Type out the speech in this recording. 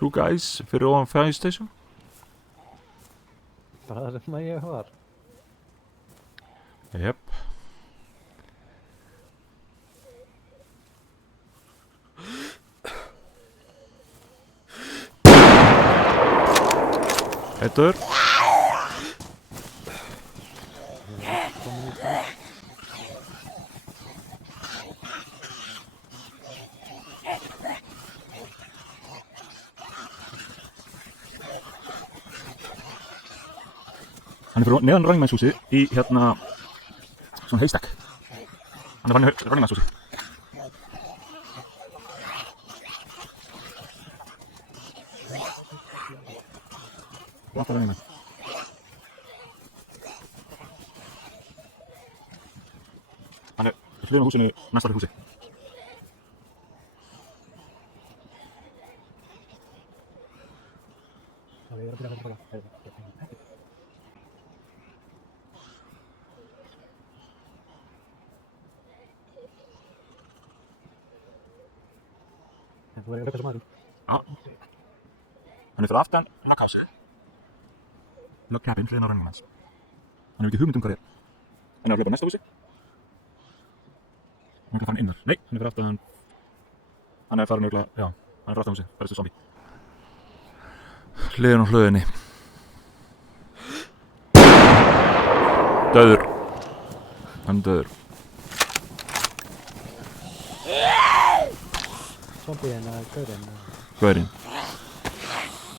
Two guys fyrir ofan fire station. Bara það sem að ég var. Jep. Heitur. Hann fyrir neðan Running-Man's-húsið í hérna svona haystak. Hann farin í Running-Man's-húsið. Vantar Running-Man. Hann hliðin á húsinu næsta húsi. Það er að byrja að fara. Þú verður að röka sem aðeins. Já. Hann fyrir aftan laghásið. Log cabin hliðin á Running-Man's. Hann hefur ekki hugmynd hvað er. Hann er að hlaupa á næsta húsi. Hann er farin inn þar. Nei, hann er fyrir aftan. Hann er farin örugglega, já. Hann er fyrir aftan húsi, berist við zombie. Hliðin á hlöðinni. Dauður. Hann er dauður. Zombie en gaurinn. Gaurinn.